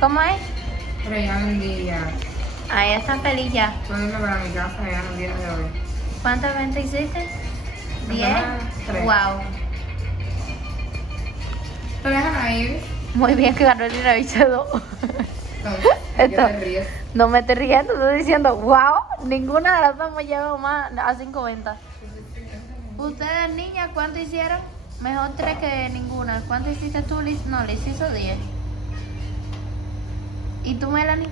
¿Cómo es? Pero ella vendía. Ah, ella está feliz ya. Puedo irme para mi casa ya en el día de hoy. ¿Cuántas ventas hiciste? 10. Tres. Wow. ¿Te dejan ir? Muy bien que Carolina hice 2. Entonces, ¿de qué te ríes? No me estoy riendo, estoy diciendo, wow, ninguna de las dos me lleva más a 5 ventas. Ustedes, niñas, ¿cuánto hicieron? Mejor 3 que ninguna. ¿Cuánto hiciste tú, Liz? No, Liz hizo 10. ¿Y tú, Melanie?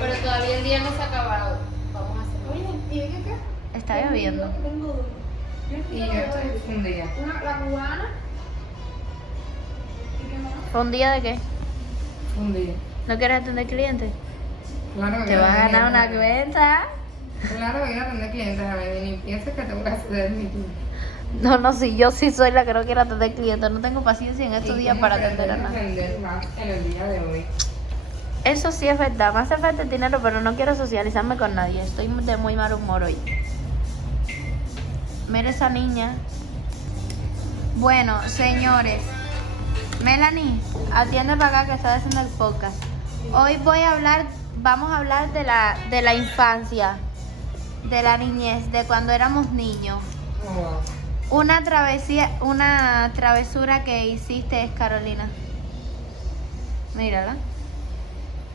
Pero todavía el día no se ha acabado. Vamos a hacerlo. ¿Y de qué? Está lloviendo. Tengo 2. Y yo estoy fundida. La cubana. ¿Y qué más? ¿Fue un día de qué? Fundida. ¿No quieres atender clientes? Claro que Te quiero vas a atender ganar una clientes. cuenta. Claro que quiero atender clientes, a mí ni pienses que te voy a ceder mi tiempo. No, sí, yo sí soy la que no quiere atender clientes. No tengo paciencia en estos ¿Y días cómo para atender a pretendes nadie. vender más en el día de hoy? Eso sí es verdad. Me hace falta el dinero, pero no quiero socializarme con nadie. Estoy de muy mal humor hoy. Mira esa niña. Bueno, señores. Melanie, atiende para acá que estoy haciendo el podcast. Hoy vamos a hablar de la infancia, de la niñez, de cuando éramos niños. Oh, Una travesura que hiciste, Carolina. Mírala.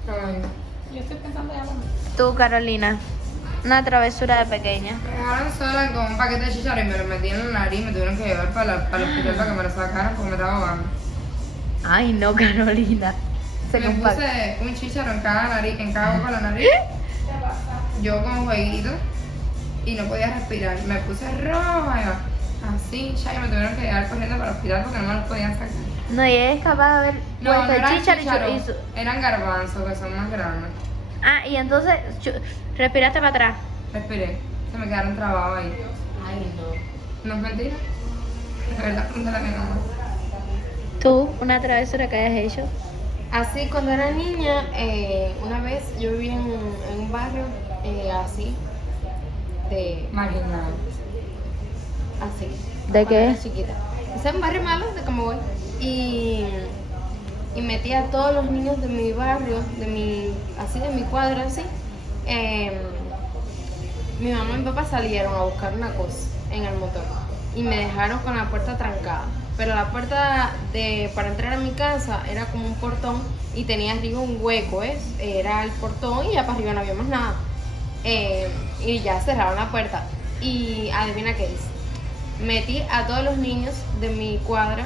ay. Yo estoy pensando ya también. Tú, Carolina. Una travesura de pequeña. Me dejaron sola con un paquete de chicharros y me lo metí en la nariz y me tuvieron que llevar para el hospital para que me lo sacaran porque me estaba ahogando. Ay, no, Carolina. Se Me compacta. puse un chícharo en cada nariz, en cada boca de la nariz. Yo con jueguito y no podía respirar. Me puse roja, así, ya, y me tuvieron que llevar corriendo para el hospital porque no me los podían sacar. No, y es capaz de haber No, puesto no el eran chícharo chícharos, y su... eran garbanzos que son más grandes. Ah, y entonces respiraste para atrás. Respiré, se me quedaron trabados ahí. Ay, no. No es mentira. De verdad, pregúntale a mi mamá. Tú, una travesura que hayas hecho. Así, cuando era niña, una vez yo vivía en un barrio así, de Marginal. así. ¿De cuando qué? era chiquita. Ese es un barrio malo, de cómo voy. Y metí a todos los niños de mi barrio, de mi cuadra, así. Mi mamá y mi papá salieron a buscar una cosa en el motor y me dejaron con la puerta trancada. Pero la puerta para entrar a mi casa era como un portón y tenía arriba un hueco, ¿ves? Era el portón y ya para arriba no había más nada. Y ya cerraron la puerta. Y adivina qué hice. Metí a todos los niños de mi cuadra,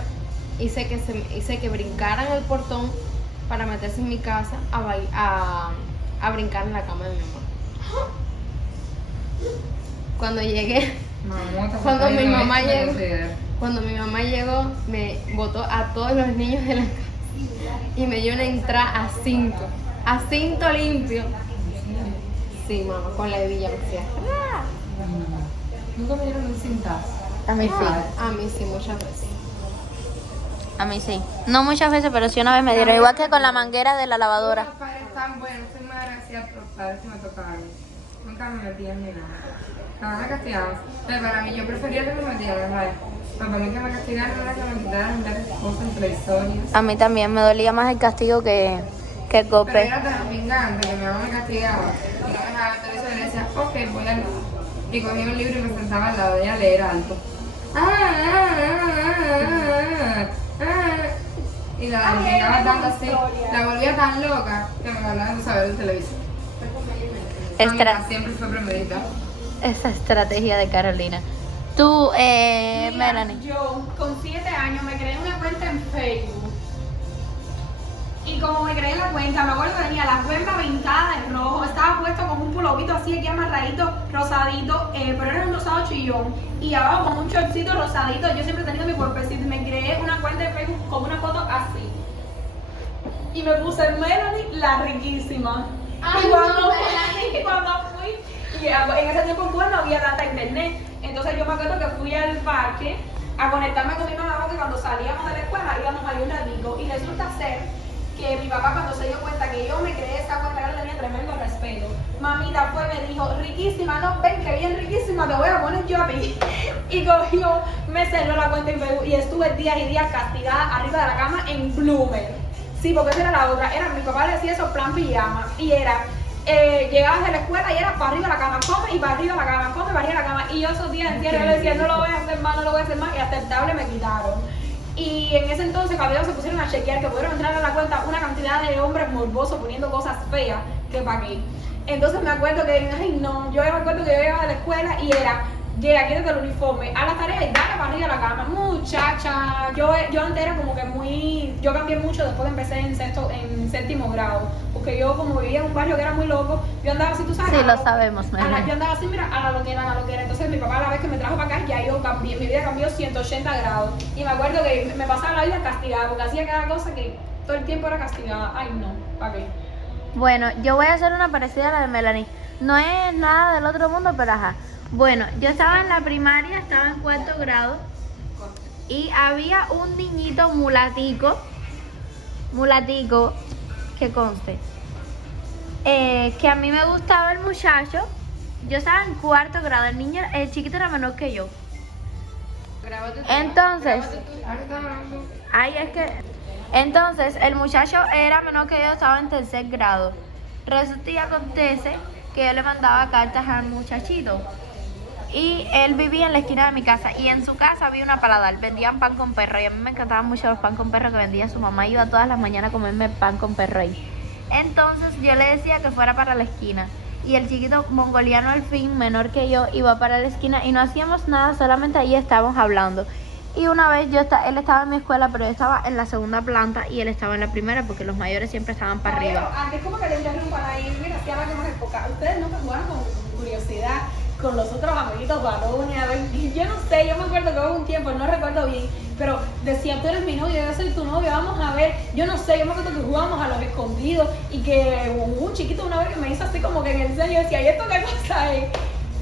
hice que brincaran el portón para meterse en mi casa a brincar en la cama de mi mamá. Cuando llegué, Mamota, Cuando mi no mamá es que me llegó. considero. cuando mi mamá llegó, me botó a todos los niños de la casa y me dio una entrada a cinto limpio. Sí, mamá, con la hebilla me hacía. Nunca me dieron un cintazo. A mí sí. A mí sí, muchas veces. A mí sí. No muchas veces, pero sí una vez me dieron. Igual que con la manguera de la lavadora. Los padres tan buenos, soy muy agradecida por los padres que me tocaron. Nunca me metían ni nada. Nada me castigaban. Pero para mí, yo prefería que me metieran, ¿sabes? Pero para mí que me castigaran era que me quitaran ver cosas en televisores. A mí también me dolía más el castigo que el Pero golpe. era tan pingante que mi mamá me castigaba y no me dejaba el televisor y le decía, ok, voy a leer. Y cogía un libro y me sentaba al lado de ella a leer alto. Y la pegaba tanto así, la volvía tan loca que me hablaba de saber el televisor. Mamita siempre fue premeditado. Esa estrategia de Carolina. Tú, Melanie. Yo con 7 años me creé una cuenta en Facebook. Y como me creé la cuenta, me acuerdo que tenía la cuenta pintada en rojo, estaba puesto con un pulovito así aquí amarradito, rosadito, pero era un rosado chillón. Y abajo con un shortcito rosadito, yo siempre he tenido mi cuerpecito y me creé una cuenta de Facebook con una foto así. Y me puse Melanie la riquísima. Ay, y cuando no, fui, y en ese tiempo pues no había tanta internet. Entonces yo me acuerdo que fui al parque a conectarme con mi mamá porque cuando salíamos de la escuela íbamos a ir un ratico. Y resulta ser que mi papá cuando se dio cuenta que yo me creé esa cuenta, yo le tenía tremendo respeto. Mamita fue y me dijo, riquísima, no, ven que bien riquísima, te voy a poner yo a ti. Y cogió, me cerró la cuenta en Facebook y estuve días y días castigada arriba de la cama en Bloomer. Sí, porque esa era la otra. Era, mi papá le decía eso, plan pijama. Y era, llegabas de la escuela y era para arriba de la cama, come y para arriba de la cama, come y para arriba de la cama. Y yo esos días entieros yo le decía, no lo voy a hacer más, no lo voy a hacer más. Y hasta el tablet me quitaron. Y en ese entonces, cuando ellos se pusieron a chequear, que pudieron entrar a la cuenta una cantidad de hombres morbosos poniendo cosas feas, que para qué. Entonces me acuerdo que, ay no, yo me acuerdo que yo llegaba a la escuela y era, llega, quítate el uniforme, a las tareas y dale para arriba a la cama. Muchacha, yo antes era como que muy, yo cambié mucho después de empecé en séptimo grado, porque yo como vivía en un barrio que era muy loco, yo andaba así, tú sabes. Sí, lo sabemos, Yo andaba así, mira, a la loquera. Entonces mi papá la vez que me trajo para acá, ya yo cambié, mi vida cambió 180 grados. Y me acuerdo que me pasaba la vida castigada, porque hacía cada cosa que todo el tiempo era castigada. Ay no, ¿para qué? Bueno, yo voy a hacer una parecida a la de Melanie. No es nada del otro mundo, pero ajá. Bueno, yo estaba en la primaria, estaba en 4º grado y había un niñito mulatico, que conste, que a mí me gustaba el muchacho. Yo estaba en 4º grado, el chiquito era menor que yo. Entonces, entonces el muchacho era menor que yo, estaba en 3º grado. Resulta y acontece que yo le mandaba cartas al muchachito. Y él vivía en la esquina de mi casa y en su casa había una paladar, vendían pan con perro y a mí me encantaban mucho los pan con perro que vendía su mamá, iba todas las mañanas a comerme pan con perro ahí. Entonces yo le decía que fuera para la esquina y el chiquito mongoliano al fin, menor que yo, iba para la esquina y no hacíamos nada, solamente ahí estábamos hablando. Y una vez él estaba en mi escuela, pero yo estaba en la 2ª planta y él estaba en la 1ª porque los mayores siempre estaban para arriba. Antes como que le interrumpan ahí, mira, si habla que más época. Ustedes nunca jugaron con curiosidad con los otros amiguitos varones, a ver, yo no sé, yo me acuerdo que hubo un tiempo, no recuerdo bien, pero decía, tú eres mi novio, yo soy tu novio, vamos a ver, yo no sé, yo me acuerdo que jugábamos a los escondidos y que hubo un chiquito una vez que me hizo así como que en el sueño, yo decía, ¿y esto qué cosa es?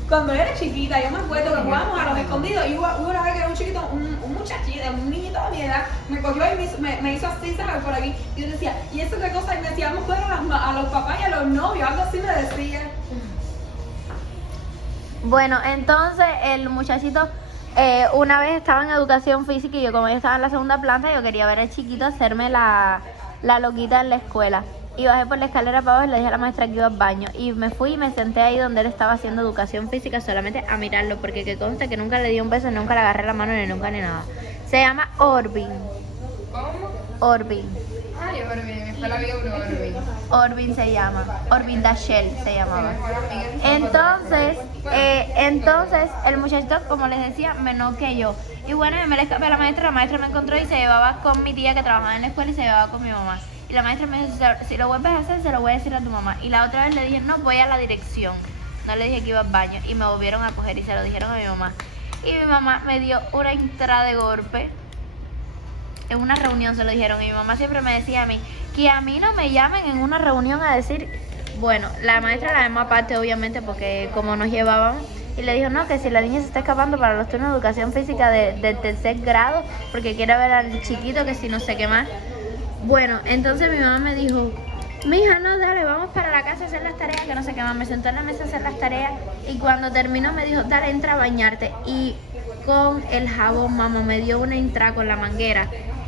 Cuando era chiquita, yo me acuerdo que jugábamos a los escondidos y hubo una vez que era un chiquito, un muchachito, un niñito de mi edad, me cogió y me hizo así, ¿sabes? Por aquí, y yo decía, ¿y eso qué cosa? Y me decía, vamos a jugar a los papás y a los novios, algo así me decía. Bueno, entonces el muchachito una vez estaba en educación física y yo como yo estaba en la 2ª planta, yo quería ver al chiquito hacerme la loquita en la escuela. Y bajé por la escalera para abajo y le dije a la maestra que iba al baño. Y me fui y me senté ahí donde él estaba haciendo educación física solamente a mirarlo, porque que conste que nunca le di un beso, nunca le agarré la mano ni nunca ni nada. Se llama Orbin. ¿Cómo? Orbin. Ay, Orbin, en mi escuela había un Orbin. Orbin se llama. Orbin Dashel se llamaba. Entonces, el muchachito, como les decía, menor que yo. Y bueno, yo me le escapé a la maestra me encontró y se llevaba con mi tía que trabajaba en la escuela y se llevaba con mi mamá. Y la maestra me dijo, si lo vuelves a hacer, se lo voy a decir a tu mamá. Y la otra vez le dije, no, voy a la dirección. No le dije que iba al baño. Y me volvieron a coger y se lo dijeron a mi mamá. Y mi mamá me dio una entrada de golpe. En una reunión se lo dijeron. Y mi mamá siempre me decía a mí, que a mí no me llamen en una reunión a decir... Bueno, la maestra la vemos aparte, obviamente, porque como nos llevábamos... Y le dijo, no, que si la niña se está escapando para los turnos de educación física de 3º grado, porque quiere ver al chiquito, que si no sé qué más. Bueno, entonces mi mamá me dijo, mija, no, dale, vamos para la casa a hacer las tareas, que no sé qué más. Me sentó en la mesa a hacer las tareas y cuando terminó me dijo, dale, entra a bañarte. Y con el jabón, mamá, me dio una entrada con la manguera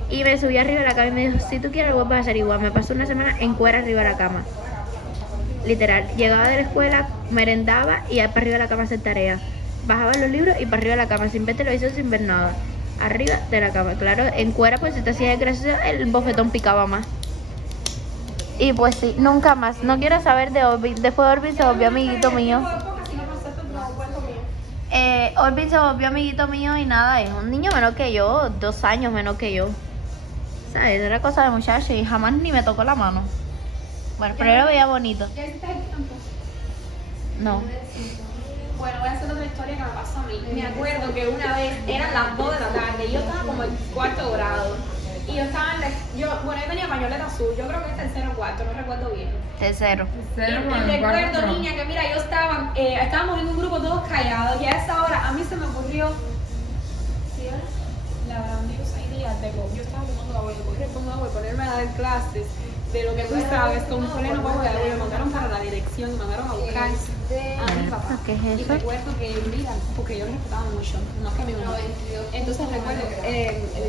y me subí arriba de la cama y me dijo, si tú quieres, vuelves a hacer igual. Me pasó una semana en cuera arriba de la cama. Literal, llegaba de la escuela, merendaba y para arriba de la cama a hacer tareas. Bajaba los libros y para arriba de la cama, sin ver televisión, sin ver nada. Arriba de la cama, claro, en cuera, pues si te hacías gracioso, el bofetón picaba más. Y pues sí, nunca más. No quiero saber de Orbin. Después Orbin se volvió amiguito mío. Orbin se volvió amiguito mío y nada, es un niño menor que yo, 2 años menor que yo. ¿Sabes? Era cosa de muchacho y jamás ni me tocó la mano. Bueno, pero él lo veía bonito. ¿Ya hiciste el tiempo? No. Bueno, voy a hacer otra historia que me pasó a mí. Me acuerdo que una vez eran las 2 de la tarde y yo estaba como en 4º grado. Y yo estaba en yo tenía pañoleta azul, yo creo que es 3º o 4º, no recuerdo bien. 3º. Y recuerdo, niña, que mira, yo estábamos en un grupo todos callados y a esa hora a mí se me ocurrió, ¿sí era? La grandiosa idea de yo estaba tomando agua, yo cogí, pongo agua y ponerme a dar clases. de lo que tú sabes, con un pleno pago de agua, me mandaron para la dirección, me mandaron a buscar a mi papá. ¿Qué es Y eso? recuerdo que mira, porque yo lo respetaba mucho, no es que mi mamá. Entonces recuerdo,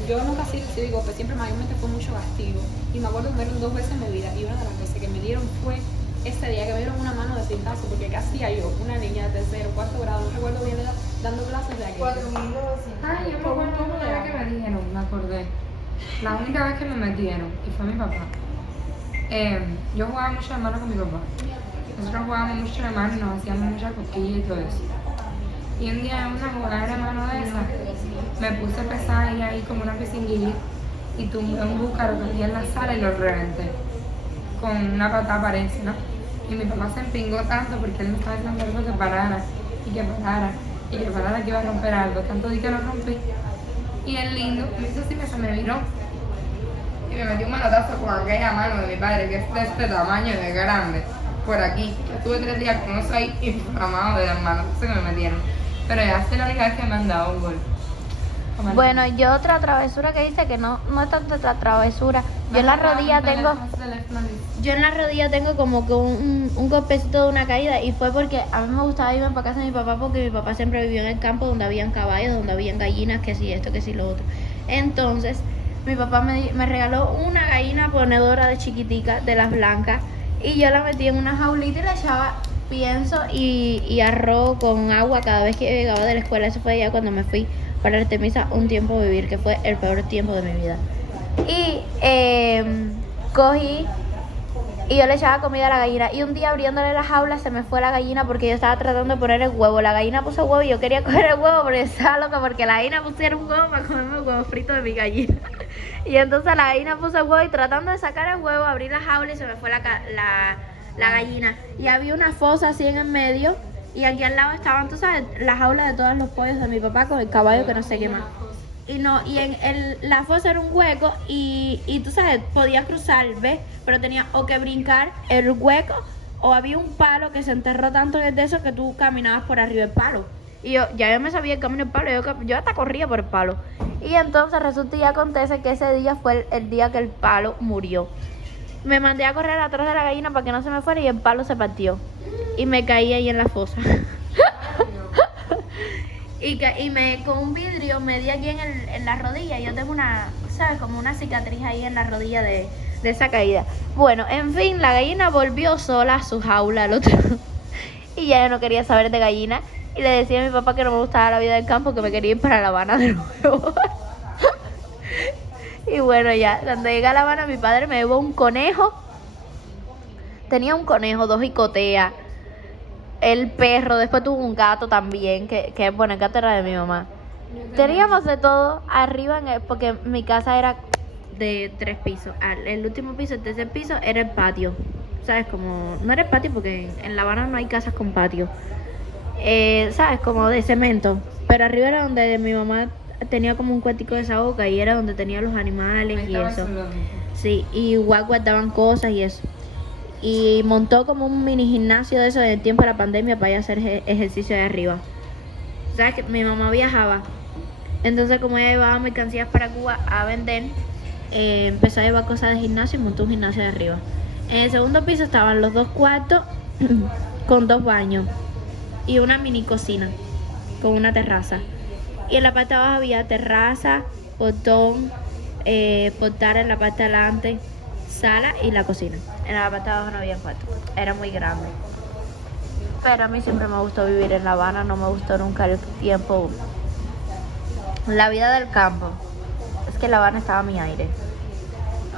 yo nunca sí recibí golpes, siempre mayormente fue mucho castigo. Y me acuerdo que me dieron 2 veces en mi vida, y una de las veces que me dieron fue ese día que me dieron una mano de cintazo, porque ¿qué hacía yo? Una niña de tercero, cuarto grado, no recuerdo bien la edad, dando clases de aquello. Ay, yo me acuerdo una vez que me dijeron, me acordé. La única vez que me metieron, y fue mi papá. Yo jugaba mucho de mano con mi papá. Nosotros jugábamos mucho de mano y nos hacíamos muchas cosquillas y todo eso. Y un día en una jugada de mano de esa, me puse pesada y ahí como una pisinguilla y tumbé un búcaro que había en la sala y lo reventé. Con una patada parece, ¿no? Y mi papá se empingó tanto porque él me estaba diciendo que parara, y que parara, y que parara, que iba a romper algo. Tanto di que lo rompí. Y el lindo me hizo así, se me viró. Y me metió un manotazo con aquella mano de mi padre, que es de este tamaño de grande, por aquí. Yo estuve 3 días con eso ahí inflamado de las manos que me metieron. Pero ya es la única vez que me han dado un gol. Bueno, yo otra travesura que hice, que no es tanto otra travesura. Yo en la rodilla tengo como que un golpecito de una caída, y fue porque a mí me gustaba irme para casa de mi papá, porque mi papá siempre vivió en el campo donde habían caballos, donde habían gallinas, que si esto, que si lo otro. Entonces mi papá me regaló una gallina ponedora de chiquitica, de las blancas, y yo la metí en una jaulita y le echaba pienso y arroz con agua cada vez que llegaba de la escuela. Eso fue ya cuando me fui para Artemisa un tiempo a vivir, que fue el peor tiempo de mi vida. Y cogí y yo le echaba comida a la gallina, y un día abriéndole la jaula se me fue la gallina porque yo estaba tratando de poner el huevo. La gallina puso huevo y yo quería coger el huevo, pero yo estaba loca porque la gallina pusiera un huevo para comerme el huevo frito de mi gallina. Y entonces la gallina puso el huevo y tratando de sacar el huevo, abrí la jaula y se me fue la gallina. Y había una fosa así en el medio, y aquí al lado estaban, tú sabes, la jaula de todos los pollos de mi papá con el caballo que no sé qué más. Y la fosa era un hueco y tú sabes, podías cruzar, ¿ves? Pero tenía o que brincar el hueco, o había un palo que se enterró tanto en el de eso que tú caminabas por arriba del palo. Y yo me sabía el camino del palo, yo hasta corría por el palo. Y entonces resulta y acontece que ese día fue el día que el palo murió. Me mandé a correr atrás de la gallina para que no se me fuera, y el palo se partió. Y me caí ahí en la fosa. Y con un vidrio me di aquí en la rodilla. Yo tengo una, ¿sabes? Como una cicatriz ahí en la rodilla de esa caída. Bueno, en fin, la gallina volvió sola a su jaula al otro. Y ya yo no quería saber de gallina. Y le decía a mi papá que no me gustaba la vida del campo, que me quería ir para La Habana de nuevo. Y bueno, ya, cuando llegué a La Habana, mi padre me llevó un conejo. Tenía un conejo, 2 jicoteas, el perro, después tuvo un gato también, que bueno, el gato era de mi mamá. Teníamos de todo arriba, porque mi casa era de 3 pisos. El último piso, el tercer piso, era el patio. ¿Sabes? Como, no era el patio porque en La Habana no hay casas con patio. ¿Sabes? Como de cemento. Pero arriba era donde mi mamá tenía como un cuartico de esa boca, y era donde tenía los animales y eso. Sí, y igual guardaban cosas y eso. Y montó como un mini gimnasio de eso en el tiempo de la pandemia para ir a hacer ejercicio de arriba. ¿Sabes? Que mi mamá viajaba. Entonces, como ella llevaba mercancías para Cuba a vender, empezó a llevar cosas de gimnasio y montó un gimnasio de arriba. En el segundo piso estaban los 2 cuartos con 2 baños y una mini cocina con una terraza. Y en la parte de abajo había terraza, portón, portal en la parte de adelante, sala y la cocina. En la parte de abajo no había cuarto, era muy grande. Pero a mí siempre me gustó vivir en La Habana, no me gustó nunca el tiempo, la vida del campo. Es que La Habana estaba a mi aire,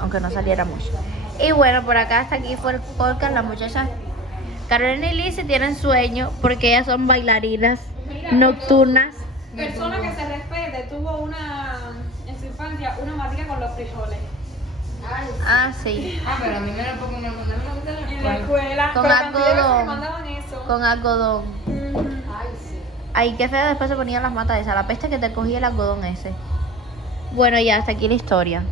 aunque no saliera mucho. Y bueno, por acá hasta aquí fue el podcast. Las muchachas Carolina y Lizzy tienen sueño porque ellas son bailarinas nocturnas. Persona que se respete tuvo en su infancia una matica con los frijoles. Ah, sí. Pero a mí me lo mandaban En la escuela. Con pero cantidad de veces algodón. me mandaban eso. Con algodón. Ay, qué feo, después se ponían las matas esas. La peste que te cogía el algodón ese. Bueno, ya hasta aquí la historia.